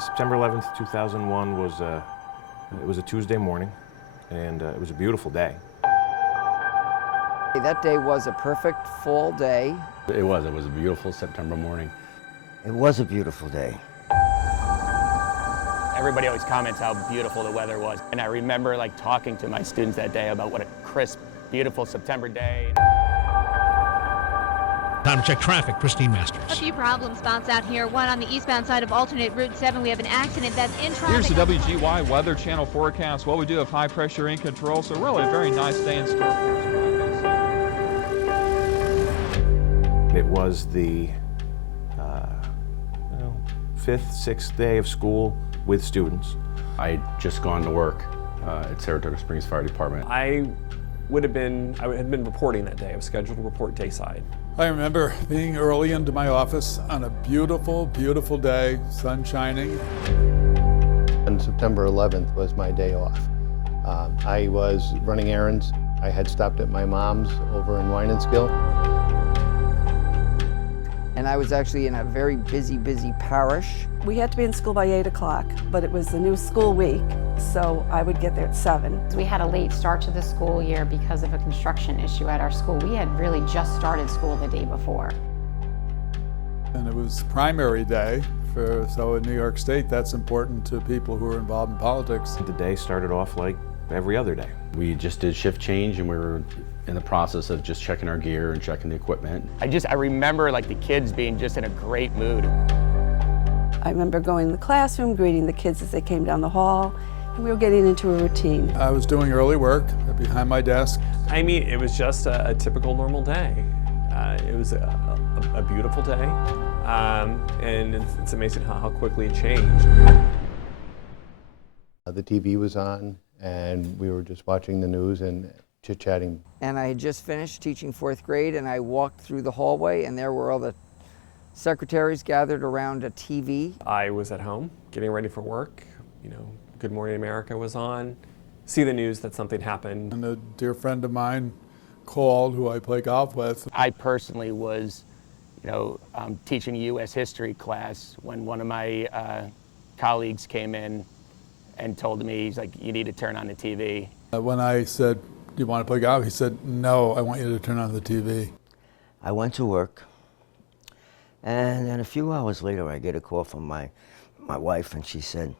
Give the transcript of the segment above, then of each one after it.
September 11th, 2001 was it was a Tuesday morning, and it was a beautiful day. That day was a perfect fall day. It was a beautiful September morning. It was a beautiful day. Everybody always comments how beautiful the weather was. And I remember talking to my students that day about what a crisp, beautiful September day. Time to check traffic. Christine Masters. A few problems bounce out here. One on the eastbound side of alternate Route 7. We have an accident that's in traffic. Here's the WGY Weather Channel forecast. Well, we do have high pressure in control, so really a very nice day in store for us. It was the fifth, sixth day of school with students. I had just gone to work at Saratoga Springs Fire Department. I had been reporting that day. I was scheduled to report dayside. I remember being early into my office on a beautiful, beautiful day, sun shining. And September 11th was my day off. I was running errands. I had stopped at my mom's over in Winenskill. And I was actually in a very busy parish. We had to be in school by 8 o'clock, but it was the new school week, so I would get there at 7. We had a late start to the school year because of a construction issue at our school. We had really just started school the day before. And it was primary day, so in New York State, that's important to people who are involved in politics. The day started off like every other day. We just did shift change, and we were in the process of just checking our gear and checking the equipment. I remember the kids being just in a great mood. I remember going in the classroom, greeting the kids as they came down the hall, and we were getting into a routine. I was doing early work behind my desk. I mean, it was just a typical normal day. It was a beautiful day, and it's amazing how quickly it changed. The TV was on, and we were just watching the news and chit-chatting. And I had just finished teaching 4th grade, and I walked through the hallway, and there were all the secretaries gathered around a TV. I was at home getting ready for work. Good Morning America was on. See the news that something happened. And a dear friend of mine called, who I play golf with. I personally was, teaching a U.S. history class when one of my colleagues came in and told me, he's like, you need to turn on the TV. When I said, do you want to play golf? He said, no, I want you to turn on the TV. I went to work, and then a few hours later, I get a call from my wife, and she said,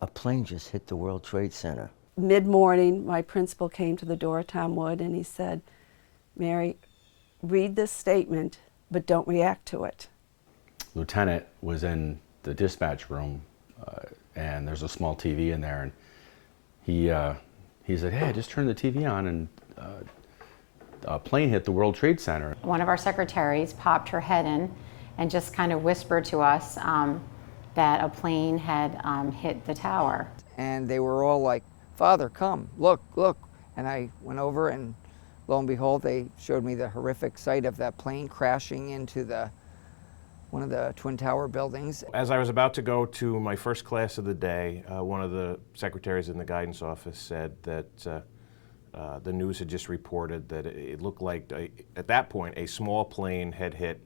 a plane just hit the World Trade Center. Mid-morning, my principal came to the door, Tom Wood, and he said, Mary, read this statement, but don't react to it. Lieutenant was in the dispatch room, and there's a small TV in there, and he said, hey, I just turned the TV on, and a plane hit the World Trade Center. One of our secretaries popped her head in and just kind of whispered to us that a plane had hit the tower. And they were all like, Father, come, look. And I went over, and lo and behold, they showed me the horrific sight of that plane crashing into one of the Twin Tower buildings. As I was about to go to my first class of the day, one of the secretaries in the guidance office said that the news had just reported that it looked like, at that point, a small plane had hit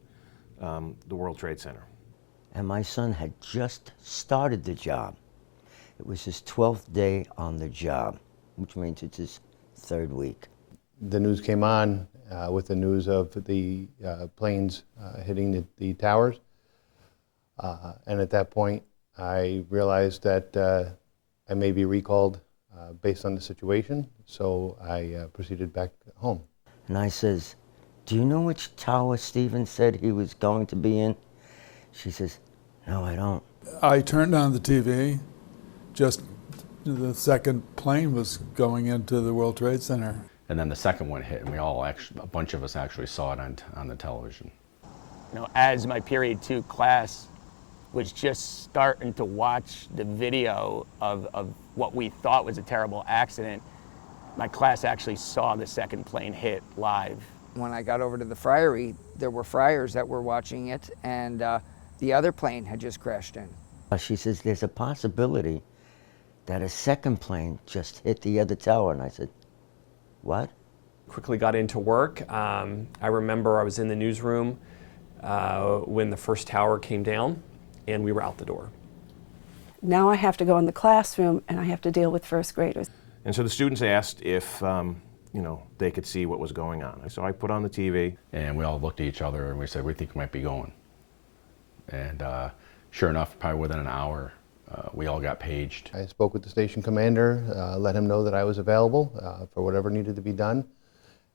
the World Trade Center. And my son had just started the job. It was his 12th day on the job, which means it's his 3rd week. The news came on with the news of the planes hitting the towers. And at that point, I realized that I may be recalled based on the situation, so I proceeded back home. And I says, do you know which tower Stephen said he was going to be in? She says, no, I don't. I turned on the TV, just the second plane was going into the World Trade Center. And then the second one hit, and a bunch of us actually saw it on the television. As my period 2 class was just starting to watch the video of what we thought was a terrible accident, my class actually saw the second plane hit live. When I got over to the friary, there were friars that were watching it, and the other plane had just crashed in. She says, there's a possibility that a second plane just hit the other tower. And I said, what? Quickly got into work. I remember I was in the newsroom when the first tower came down, and we were out the door. Now I have to go in the classroom and I have to deal with first graders. And so the students asked if they could see what was going on. So I put on the TV. And we all looked at each other and we said, we think we might be going. And sure enough, probably within an hour, we all got paged. I spoke with the station commander, let him know that I was available for whatever needed to be done.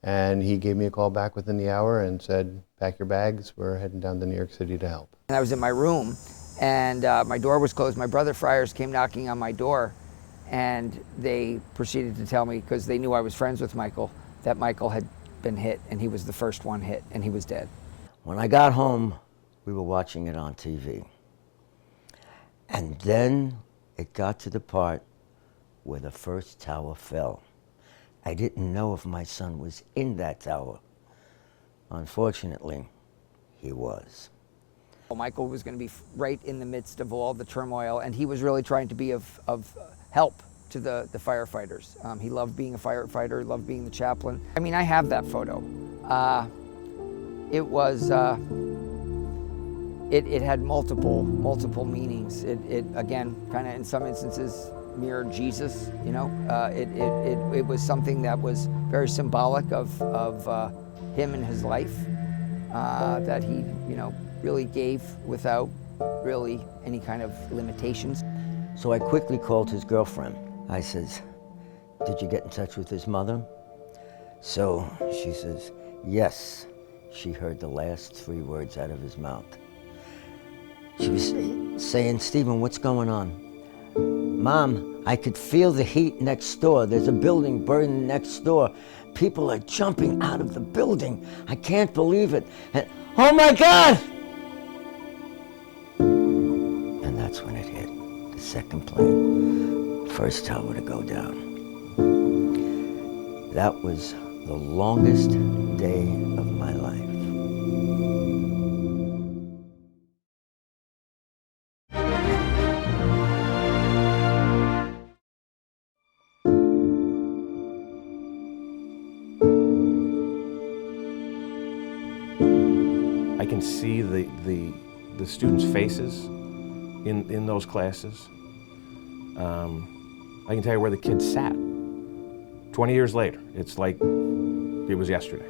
And he gave me a call back within the hour and said, pack your bags, we're heading down to New York City to help. And I was in my room, and my door was closed. My brother Friars came knocking on my door, and they proceeded to tell me, because they knew I was friends with Michael, that Michael had been hit, and he was the first one hit, and he was dead. When I got home, we were watching it on TV. And then it got to the part where the first tower fell. I didn't know if my son was in that tower. Unfortunately, he was. Michael was going to be right in the midst of all the turmoil, and he was really trying to be of help to the firefighters. He loved being a firefighter, loved being the chaplain. I mean, I have that photo. It was, it had multiple meanings. It again, kind of in some instances, mirrored Jesus, you know. It was something that was very symbolic of him and his life, that he, really gave without really any kind of limitations. So I quickly called his girlfriend. I says, did you get in touch with his mother? So she says, yes. She heard the last 3 words out of his mouth. She was saying, Stephen, what's going on? Mom, I could feel the heat next door. There's a building burning next door. People are jumping out of the building. I can't believe it. And, oh my God! And that's when it hit. The second plane. First tower to go down. That was the longest day of my life. I can see the students' faces in those classes. I can tell you where the kids sat. 20 years later, it's like it was yesterday.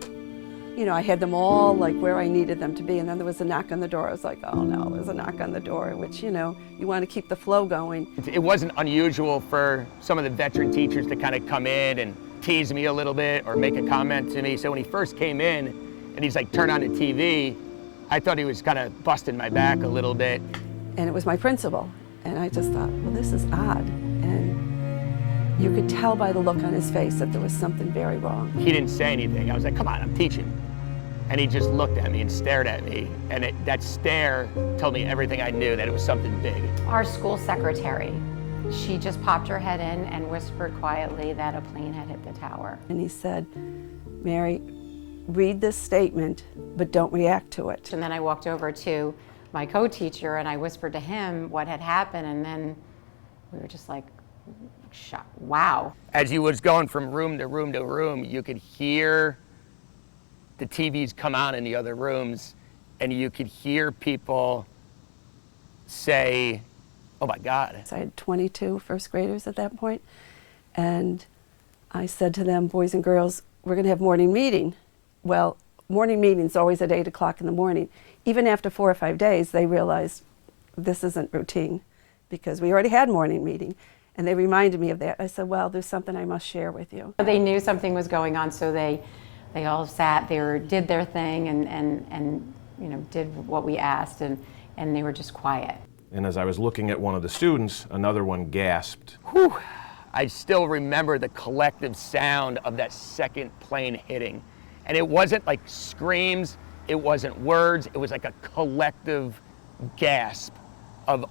I had them all like where I needed them to be, and then there was a knock on the door. I was like, oh no, there's a knock on the door, which, you want to keep the flow going. It wasn't unusual for some of the veteran teachers to kind of come in and tease me a little bit or make a comment to me. So when he first came in and he's like, turn on the TV, I thought he was kind of busting my back a little bit. And it was my principal. And I just thought, well, this is odd. And you could tell by the look on his face that there was something very wrong. He didn't say anything. I was like, come on, I'm teaching. And he just looked at me and stared at me. And that stare told me everything I knew, that it was something big. Our school secretary, she just popped her head in and whispered quietly that a plane had hit the tower. And he said, Mary, read this statement, but don't react to it. And then I walked over to my co-teacher and I whispered to him what had happened, and then we were just like, wow. As he was going from room to room to room, you could hear the TVs come on in the other rooms, and you could hear people say, oh my God. So I had 22 first graders at that point, and I said to them, boys and girls, we're going to have morning meeting. Well, morning meeting's always at 8 o'clock in the morning. Even after 4 or 5 days, they realized this isn't routine because we already had morning meeting. And they reminded me of that. I said, well, there's something I must share with you. They knew something was going on, so they all sat there, did their thing, and did what we asked, and they were just quiet. And as I was looking at one of the students, another one gasped. Whew. I still remember the collective sound of that second plane hitting. And it wasn't like screams, it wasn't words, it was like a collective gasp of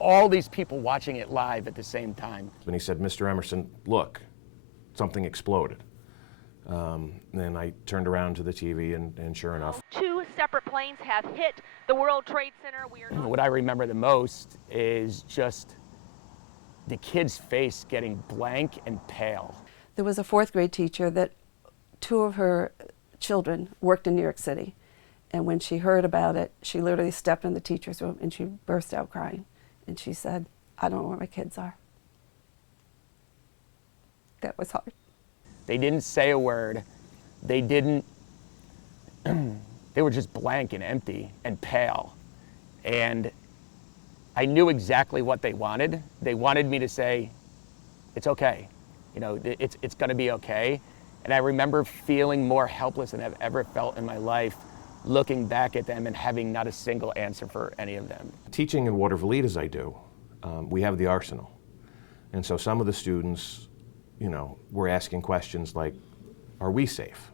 all these people watching it live at the same time. And he said, Mr. Emerson, look, something exploded. Then I turned around to the TV, and sure enough. 2 separate planes have hit the World Trade Center. What I remember the most is just the kid's face getting blank and pale. There was a 4th grade teacher that 2 of her children worked in New York City. And when she heard about it, she literally stepped in the teacher's room and she burst out crying. And she said, I don't know where my kids are. That was hard. They didn't say a word. They didn't, they were just blank and empty and pale. And I knew exactly what they wanted. They wanted me to say, it's okay. You know, it's gonna be okay. And I remember feeling more helpless than I've ever felt in my life, looking back at them and having not a single answer for any of them. Teaching in Watervliet as I do, we have the arsenal. And so some of the students, you know, were asking questions like, are we safe?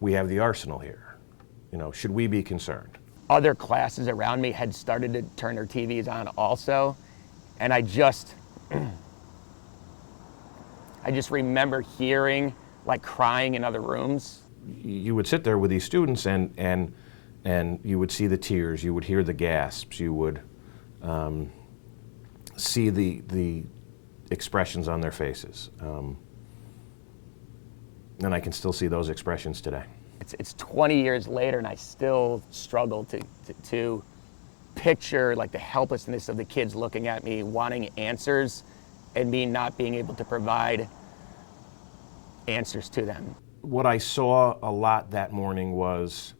We have the arsenal here. You know, should we be concerned? Other classes around me had started to turn their TVs on also. And I just remember hearing like crying in other rooms. You would sit there with these students and you would see the tears, you would hear the gasps, you would see the expressions on their faces. And I can still see those expressions today. It's 20 years later and I still struggle to picture like the helplessness of the kids looking at me, wanting answers, and me not being able to provide answers to them. What I saw a lot that morning was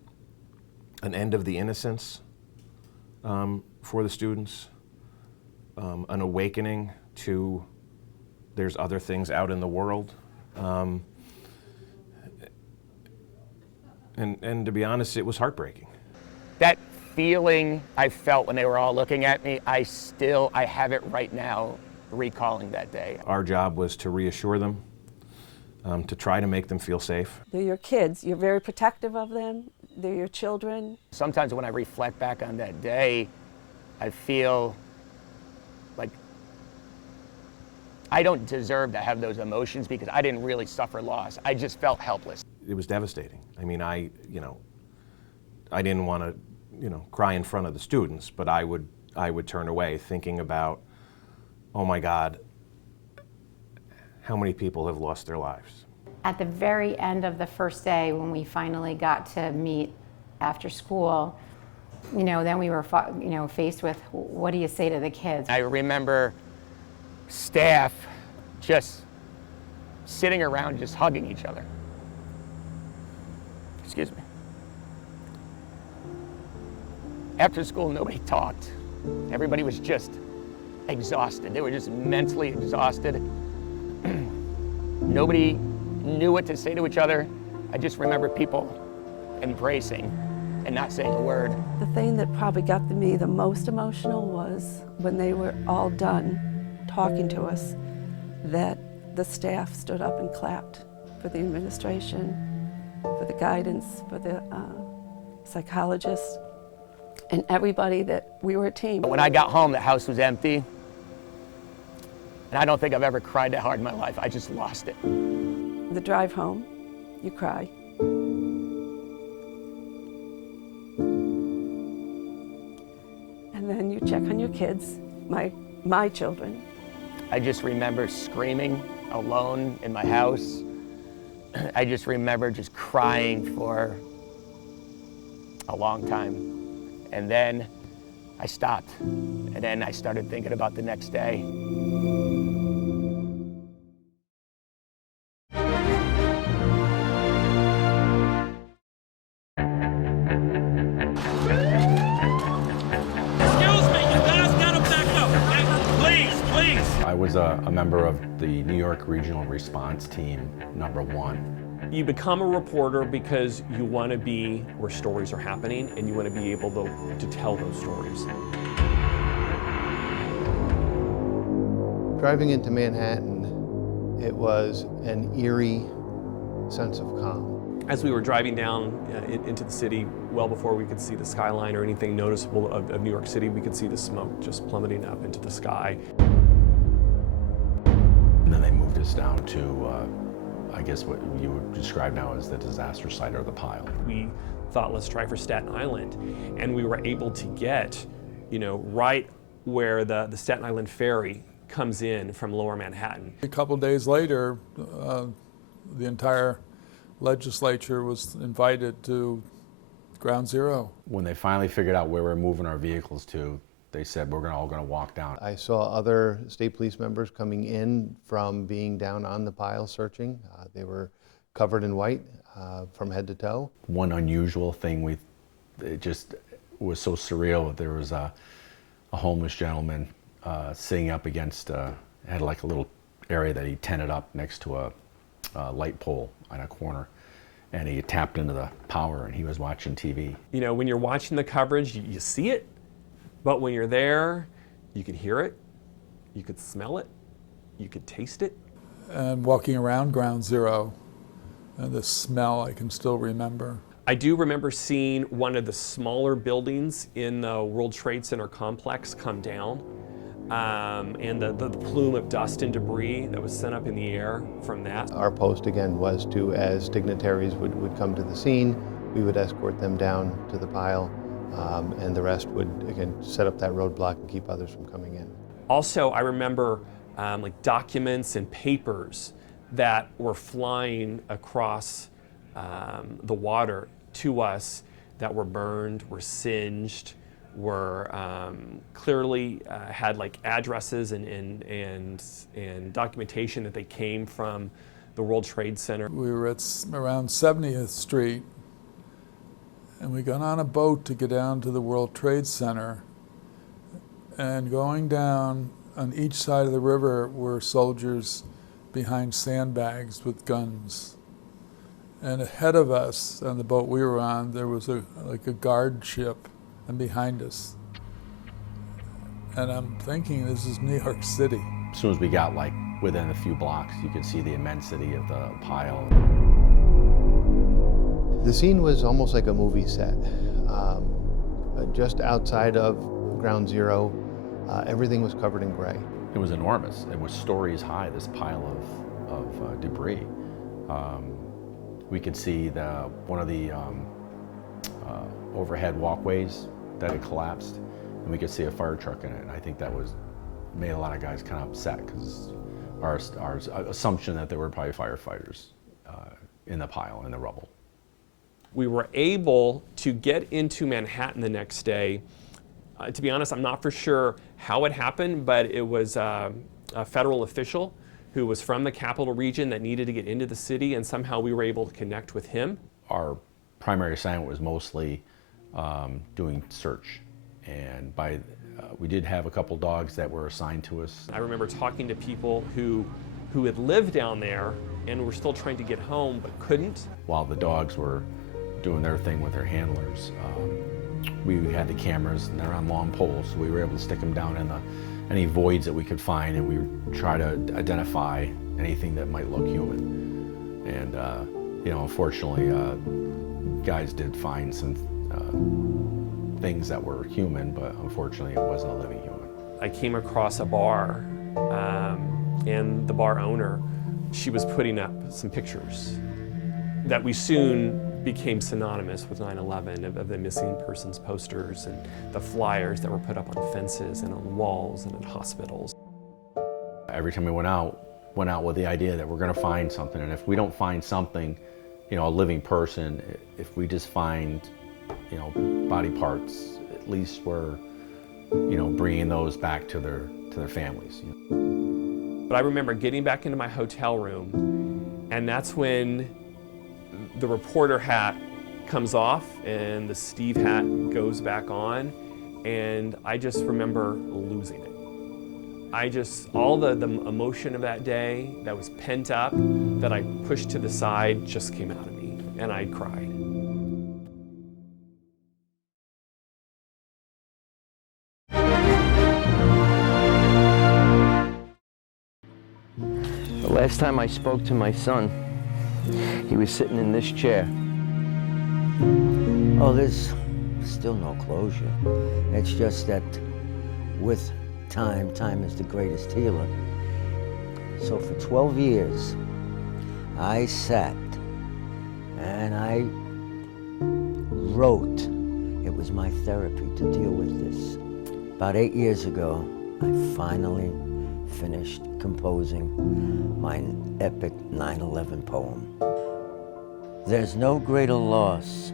an end of the innocence for the students, an awakening to there's other things out in the world. And to be honest, it was heartbreaking. That feeling I felt when they were all looking at me, I have it right now, recalling that day. Our job was to reassure them, to try to make them feel safe. They're your kids. You're very protective of them. They're your children. Sometimes when I reflect back on that day, I feel like I don't deserve to have those emotions because I didn't really suffer loss. I just felt helpless. It was devastating. I mean, I didn't want to, cry in front of the students, but I would turn away thinking about, oh my God, how many people have lost their lives? At the very end of the first day, when we finally got to meet after school, then we were, faced with, what do you say to the kids? I remember staff just sitting around, just hugging each other. Excuse me. After school, nobody talked. Everybody was just exhausted. They were just mentally exhausted. Nobody knew what to say to each other. I just remember people embracing and not saying a word. The thing that probably got me the most emotional was when they were all done talking to us, that the staff stood up and clapped for the administration, for the guidance, for the psychologists, and everybody that we were a team. When I got home, the house was empty. And I don't think I've ever cried that hard in my life. I just lost it. The drive home, you cry. And then you check on your kids, my children. I just remember screaming alone in my house. I just remember just crying for a long time. And then I stopped. And then I started thinking about the next day. I was a member of the New York Regional Response Team, #1. You become a reporter because you want to be where stories are happening and you want to be able to tell those stories. Driving into Manhattan, it was an eerie sense of calm. As we were driving down into the city, well before we could see the skyline or anything noticeable of New York City, we could see the smoke just plummeting up into the sky. And then they moved us down to, I guess what you would describe now as the disaster site or the pile. We thought, let's try for Staten Island. And we were able to get, right where the Staten Island ferry comes in from Lower Manhattan. A couple days later, the entire legislature was invited to Ground Zero. When they finally figured out where we're moving our vehicles to, they said we're all going to walk down. I saw other state police members coming in from being down on the pile searching. They were covered in white from head to toe. One unusual thing, it just was so surreal. There was a homeless gentleman sitting up against, had like a little area that he tented up next to a light pole on a corner. And he tapped into the power and he was watching TV. You know, when you're watching the coverage, you see it, but when you're there, you can hear it, you could smell it, you could taste it. And walking around Ground Zero, and the smell I can still remember. I do remember seeing one of the smaller buildings in the World Trade Center complex come down, and the plume of dust and debris that was sent up in the air from that. Our post again was to, as dignitaries would come to the scene, we would escort them down to the pile, and the rest would again set up that roadblock and keep others from coming in. Also, I remember like documents and papers that were flying across the water to us that were burned, were singed, were clearly had like addresses and documentation that they came from the World Trade Center. We were at around 70th Street, and we got on a boat to get down to the World Trade Center, and going down on each side of the river were soldiers behind sandbags with guns. And ahead of us on the boat we were on, there was like a guard ship, and behind us. And I'm thinking, this is New York City. As soon as we got like within a few blocks, you could see the immensity of the pile. The scene was almost like a movie set. Just outside of Ground Zero, everything was covered in gray. It was enormous. It was stories high, this pile of debris. We could see one of the overhead walkways that had collapsed, and we could see a fire truck in it. And I think that made a lot of guys kind of upset, because our assumption that there were probably firefighters in the pile, in the rubble. We were able to get into Manhattan the next day. To be honest, I'm not for sure how it happened, but it was a federal official who was from the capital region that needed to get into the city, and somehow we were able to connect with him. Our primary assignment was mostly doing search, and we did have a couple dogs that were assigned to us. I remember talking to people who had lived down there and were still trying to get home but couldn't. While the dogs were doing their thing with their handlers, we had the cameras, and they're on long poles, so we were able to stick them down in any voids that we could find, and we would try to identify anything that might look human. And you know, unfortunately, guys did find some things that were human, but unfortunately it wasn't a living human. I came across a bar, and the bar owner, she was putting up some pictures that we soon became synonymous with 9/11, of the missing persons posters and the flyers that were put up on fences and on walls and in hospitals. Every time we went out with the idea that we're going to find something, and if we don't find something, you know, a living person, if we just find, you know, body parts, at least we're, you know, bringing those back to their families. You know. But I remember getting back into my hotel room, and that's when the reporter hat comes off and the Steve hat goes back on, and I just remember losing it. All the emotion of that day that was pent up, that I pushed to the side, just came out of me, and I cried. The last time I spoke to my son, he was sitting in this chair. Oh, there's still no closure. It's just that with time is the greatest healer. So for 12 years, I sat and I wrote. It was my therapy to deal with this. About 8 years ago, I finally finished composing my epic 9/11 poem. There's no greater loss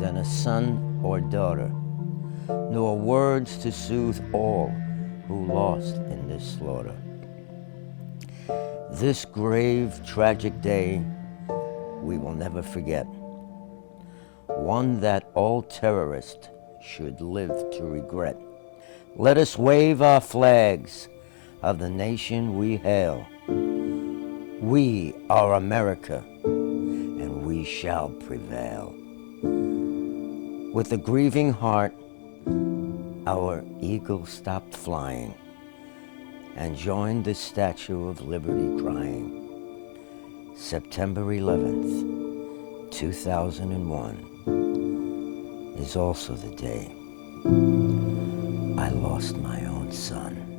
than a son or daughter, nor words to soothe all who lost in this slaughter. This grave, tragic day we will never forget, one that all terrorists should live to regret. Let us wave our flags of the nation we hail. We are America, and we shall prevail. With a grieving heart, our eagle stopped flying and joined the Statue of Liberty crying. September 11th, 2001 is also the day I lost my own son.